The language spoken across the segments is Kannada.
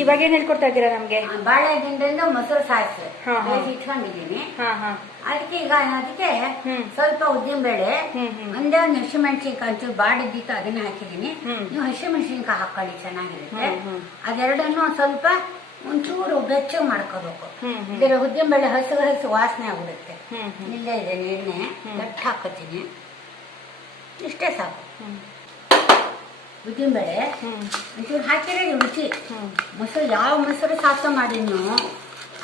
ಇವಾಗ ಏನ್ ಹೇಳ್ಕೊಡ್ತಾ ಇದ್ದೀರಾ ನಮ್ಗೆ? ಬಾಳೆದಿಂಡಿಂದ ಮೊಸರು ಸಾಸಿವೆ ಬೇಯಿಸಿ ಇಟ್ಕೊಂಡಿದ್ದೀನಿ. ಅದಕ್ಕೆ ಈಗ ಅದಕ್ಕೆ ಸ್ವಲ್ಪ ಉದ್ದಿನಬೇಳೆ, ಒಂದೇ ಒಂದು ಹಸಿಮೆಣಸಿನ್ಕಾಯಿ ಒಂಚೂರು ಬಾಡಿದ್ದಿತ್ತು ಅದನ್ನ ಹಾಕಿದ್ದೀನಿ. ನೀವು ಹಸಿಮೆಣಸಿನ್ಕಾಯಿ ಹಾಕೊಳ್ಳಿ, ಚೆನ್ನಾಗಿರುತ್ತೆ. ಅದೆರಡನ್ನು ಸ್ವಲ್ಪ ಒಂಚೂರು ಬೆಚ್ಚಗೆ ಮಾಡ್ಕೋಬೇಕು. ಇದರ ಉದ್ದಿನಬೇಳೆ ಹಸಿ ವಾಸನೆ ಆಗ್ಬಿಡುತ್ತೆ. ಇಲ್ಲೇ ಇದೆ ಎಣ್ಣೆ ಗಟ್ಟಿ ಹಾಕೋತೀನಿ, ಇಷ್ಟೇ ಸಾಕು. ಉದ್ದಿನಬೇಳೆ ಒಂಚೂರು ಹಾಕಿದ್ರೆ ರುಚಿ. ಮೊಸರು ಯಾವ ಮೊಸರು ಸಾಸ ಮಾಡಿ ನೀವು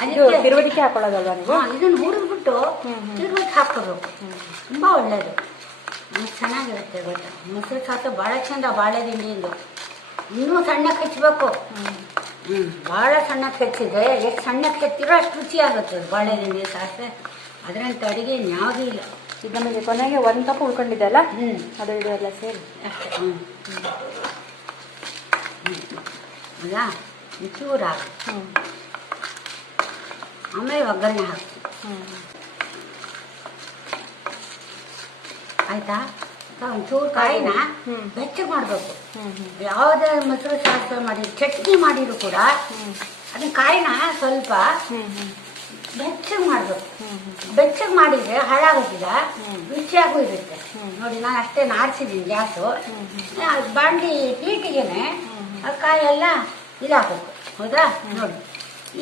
ಅದಕ್ಕೆ ತಿರುವಡಿಕೆ ಹಾಕೊಳ್ಳೋದಲ್ವಾ ನೀವು? ಇದನ್ನ ಹುರಿದ್ಬಿಟ್ಟು ತಿರುವಡಿಕೆ ಹಾಕೋಬೇಕು, ತುಂಬಾ ಒಳ್ಳೇದು, ಚೆನ್ನಾಗಿರುತ್ತೆ ಗೊತ್ತಾ. ಮೊಸರು ಸಾಸ ಬಹಳ ಚಂದ. ಬಾಳೆದಿಂಡಿಂದು ಇನ್ನೂ ಸಣ್ಣಕ್ಕೆ ಹೆಚ್ಚಬೇಕು. ಬಹಳ ಸಣ್ಣಕ್ಕೆ ಹೆಚ್ಚಿದ್ರೆ ಎಷ್ಟು ಸಣ್ಣಕ್ಕೆ ಹೆಚ್ಚಿರೋ ಅಷ್ಟು ರುಚಿ ಆಗುತ್ತೆ ಬಾಳೆದಿಂಡಿ ಸಾಸಿವೆ. ಅದರಂತ ಅಡಿಗೆ ಯಾವುದೂ ಇಲ್ಲ. ಈಗ ನಮಗೆ ಕೊನೆಗೆ 1 ಕಪ್ ಉಳ್ಕೊಂಡಿದೆ ಅಲ್ಲ, ಅದು ಇದು ಎಲ್ಲ ಸೇರಿ ಅಷ್ಟೇ. ಅಲ್ಲ ಚೂರು ಹಾಕಿ ಆಮೇಲೆ ಒಗ್ಗರಣೆ ಹಾಕಿ, ಆಯ್ತಾ? ಒಂಚೂರು ಕಾಯಿನ ಬೆಚ್ಚಗೆ ಮಾಡಬೇಕು. ಯಾವುದೇ ಮೊಸರು ಸಾಸಿವೆ ಮಾಡಿ ಚಟ್ನಿ ಮಾಡಿದ್ರು ಕೂಡ ಅದನ್ನ ಕಾಯಿನ ಸ್ವಲ್ಪ ಬೆಚ್ಚಗೆ ಮಾಡಬೇಕು. ಬೆಚ್ಚಗೆ ಮಾಡಿದ್ರೆ ಹಾಳಾಗೋದಿಲ್ಲ, ರುಚಿಯಾಗೂ ಇರುತ್ತೆ. ನೋಡಿ, ನಾನು ಅಷ್ಟೇ ಆರಿಸಿದ್ದೀನಿ ಗ್ಯಾಸು. ಬಾಂಡಿ ಹೀಟಿಗೆನೆ ಆ ಕಾಯೆಲ್ಲ ಇದಾಗಬೇಕು, ಹೌದಾ? ನೋಡಿ,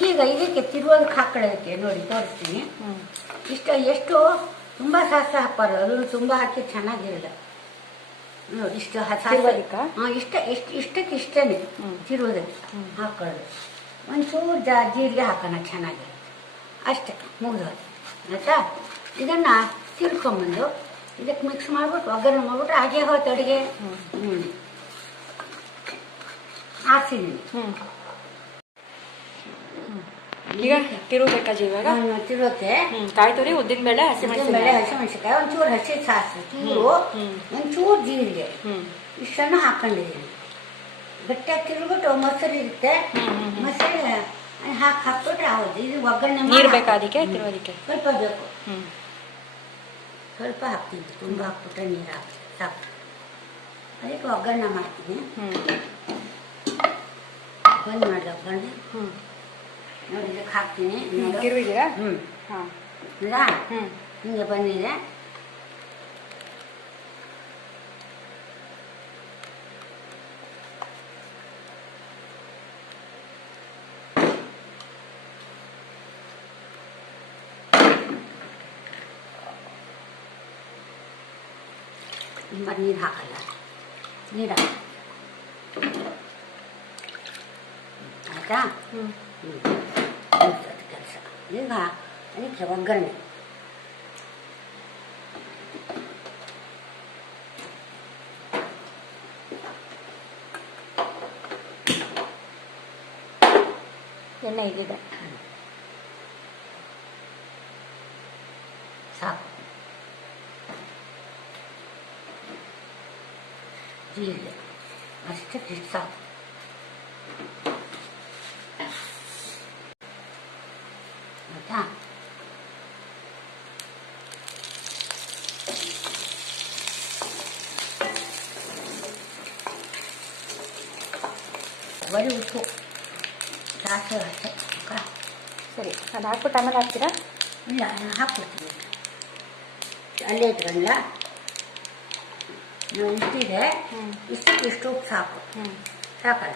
ಈಗ ಇದಕ್ಕೆ ತಿರುವೋದಕ್ಕೆ ಹಾಕೊಳ್ಳೋದಕ್ಕೆ ನೋಡಿ ತೋರಿಸ್ತೀನಿ. ಎಷ್ಟು ತುಂಬ ಸಾಸಿವೆ ಹಾಕ್ಬಾರ್ದು, ಅದನ್ನು ತುಂಬ ಹಾಕಿ ಚೆನ್ನಾಗಿರಲ್ಲ. ನೋಡಿ, ಇಷ್ಟು ಇಷ್ಟಕ್ಕೆ ಇಷ್ಟನೇ ತಿರುವುದಕ್ಕೆ ಹಾಕೊಳ್ಳೋದು. ಒಂಚೂರು ಜೀರಿಗೆ ಹಾಕೋಣ, ಚೆನ್ನಾಗಿರುತ್ತೆ ಅಷ್ಟೇ, ಮುಗಿದೋದು. ಆಯ್ತಾ? ಇದನ್ನ ತಿರ್ಕೊಂಬಂದು ಇದಕ್ಕೆ ಮಿಕ್ಸ್ ಮಾಡ್ಬಿಟ್ಟು ಒಗ್ಗರಣೆ ಮಾಡ್ಬಿಟ್ರೆ ಹಾಗೆ ಹೋಯ್ತು ಅಡುಗೆ. ಹಾಕ್ಸಿದ್ದೀನಿ. ಈಗ ತಿರುಗಬೇಕಾಜಿ ಇವಾಗ ತಿರುಗತ್ತೆ. ಕಾಯಿ ತುರಿ, ಉದ್ದಿನಬೇಳೆ, ಹಸಿಮೆಣಸಿನ್ಕಾಯಿ, ಒಂಚೂರು ಹಸಿ ಸಾಸು, ಚೂರು ಒಂಚೂರು ಜೀರಿಗೆ, ಇಷ್ಟನ್ನು ಹಾಕೊಂಡಿದ್ದೀನಿ. ಗಟ್ಟಿಯಾಗಿ ತಿರುಗ್ಬಿಟ್ಟು ಮೊಸರು ಇರುತ್ತೆ, ಮೊಸರು ಹಾಕ್ಬಿಟ್ರೆ ಹೌದು. ಇದು ಒಗ್ಗರಣೆ ನೀರು ಬೇಕಾ ಅದಕ್ಕೆ? ತಿರುಗೋದಕ್ಕೆ ಸ್ವಲ್ಪ ಬೇಕು, ಸ್ವಲ್ಪ ಹಾಕ್ತೀನಿ. ತುಂಬ ಹಾಕ್ಬಿಟ್ರೆ ನೀರು ಹಾಕಿ ಸಾಕು. ಅದಕ್ಕೆ ಒಗ್ಗರಣೆ ಮಾಡ್ತೀನಿ. ಬಂದ್ ಮಾಡಿ ಒಗ್ಗರಣೆ ನೋಡಿ, ಇದಕ್ಕೆ ಹಾಕ್ತೀನಿ. ತಿರುಗಿದ್ದೀರಾ? ಹಿಂಗೆ ಬಂದಿದೆ. ನೀರು ಹಾಕಲ್ಲ, ನೀರು ಆಯ್ತಾ? ಕೆಲಸ. ಈಗ ಅದಕ್ಕೆ ಒಗ್ಗರಣೆ ಎಣ್ಣೆ ಇದೆ ಸಾಕು. ಜೀರಿಗೆ ಅಷ್ಟೇ ಸಾಕು. ಆಯ್ತಾ? ಬರೀ ಉಪ್ಪು ಸಾಸಿವೆ ಅಷ್ಟೇ. ಸರಿ, ಅದು ಹಾಕ್ಬಿಟ್ಟು ಆಮೇಲೆ ಹಾಕ್ತೀರಾ? ಇಲ್ಲ, ನಾನು ಹಾಕ್ಬಿಡ್ತೀನಿ. ಅಲ್ಲೇ ಇಟ್ಕೊಂಡ್ಲ ಇಷ್ಟಿದೆ, ಇಷ್ಟು ಉಪ್ಪು ಸಾಕು. ಸಾಕಲ್ಲ?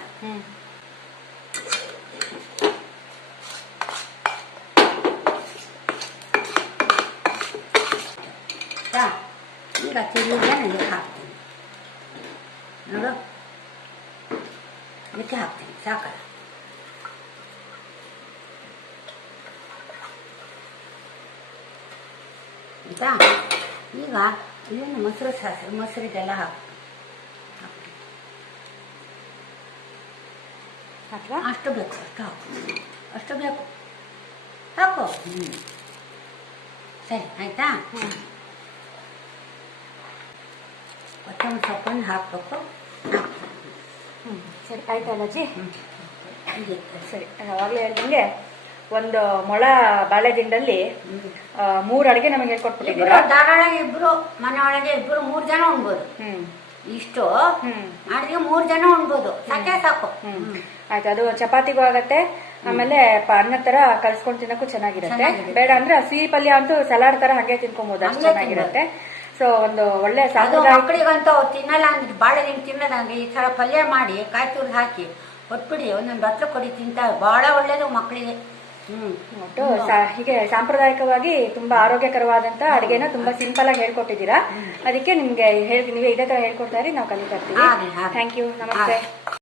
ಈಗ ತಿರುಗಿ ನನಗೆ ಹಾಕ್ತೀನಿ ನೋಡು, ಇದಕ್ಕೆ ಹಾಕ್ತೀನಿ. ಸಾಕಲ್ಲ? ಆಯ್ತಾ? ಈಗ ಇದನ್ನು ಮೊಸರು ಸಾಸಿವೆ, ಮೊಸರಿಗೆಲ್ಲ ಹಾಕಿ ಅಷ್ಟು ಬೇಕು, ಅಷ್ಟು ಹಾಕು, ಅಷ್ಟು ಬೇಕು, ಹಾಕು. ಸರಿ, ಆಯ್ತಾ? ಕೊತ್ತಂಬರಿ ಸೊಪ್ಪನ್ನು ಹಾಕ್ಬೇಕು. ಸರಿ, ಆಯ್ತಲ್ಲ ಅಜ್ಜಿ? ಸರಿ, ಅವಾಗಲೇ ಹೇಳ್ದಂಗೆ ಒಂದು ಮೊಳ ಬಾಳೆದಿಂಡಲ್ಲಿ 3 ಅಡಿಗೆ ನಮಗೆ ಹೇಳ್ಕೊಟ್ಬಿಟ್ಟಿದ್ದೀರಾ. ಧಾರಾಳ ಇಬ್ರು, ಮನೆ ಒಳಗೆ ಇಬ್ರು 3 ಜನ ಉಣ್ಬೋದು. ಇಷ್ಟು ಮಾಡಿದ್ರೆ 3 ಜನ ಉಣ್ಬೋದು. ಸಾಕೆ ಸಾಕು. ಆಯ್ತು, ಅದು ಚಪಾತಿಗೂ ಆಗತ್ತೆ, ಆಮೇಲೆ ಅನ್ನ ತರ ಕಲ್ಸ್ಕೊಂಡ್ ತಿನ್ನಕ್ಕೂ ಚೆನ್ನಾಗಿರುತ್ತೆ. ಬೇಡ ಅಂದ್ರೆ ಹಸಿ ಪಲ್ಯ ಅಂತೂ ಸಲಾಡ್ ತರ ಹಂಗೆ ತಿನ್ಕೊಬಹುದು, ಅಷ್ಟು ಚೆನ್ನಾಗಿರುತ್ತೆ. ಸೊ ಒಂದು ಒಳ್ಳೆ ಮಕ್ಕಳಿಗಂತೂ ತಿನ್ನಲ್ಲ ಅಂದ್ರೆ ಬಾಳೆ ತಿನ್ನಲ್ಲ ಅಂದ್ರೆ ಈ ತರ ಪಲ್ಯ ಮಾಡಿ ಕಾಯಿ ತುರಿದು ಹಾಕಿ ಕೊಟ್ಬಿಡಿ, ಒಂದೊಂದು ಬಟ್ಲು ಕೊಡಿ, ತಿಂತಾರೆ. ಬಹಳ ಒಳ್ಳೇದು ಮಕ್ಕಳಿಗೆ. ಒಟ್ಟು ಹೀಗೆ ಸಾಂಪ್ರದಾಯಿಕವಾಗಿ ತುಂಬಾ ಆರೋಗ್ಯಕರವಾದಂತ ಅಡಿಗೆನ ತುಂಬಾ ಸಿಂಪಲ್ ಆಗಿ ಹೇಳ್ಕೊಟ್ಟಿದ್ದೀರಾ. ಅದಕ್ಕೆ ನಿಮ್ಗೆ ನೀವೇ ಇದೇ ತರ ಹೇಳ್ಕೊಡ್ತಾ ಇರಿ, ನಾವು ಕಲಿತಾ ಇರ್ತೀವಿ. ಥ್ಯಾಂಕ್ ಯು, ನಮಸ್ತೆ.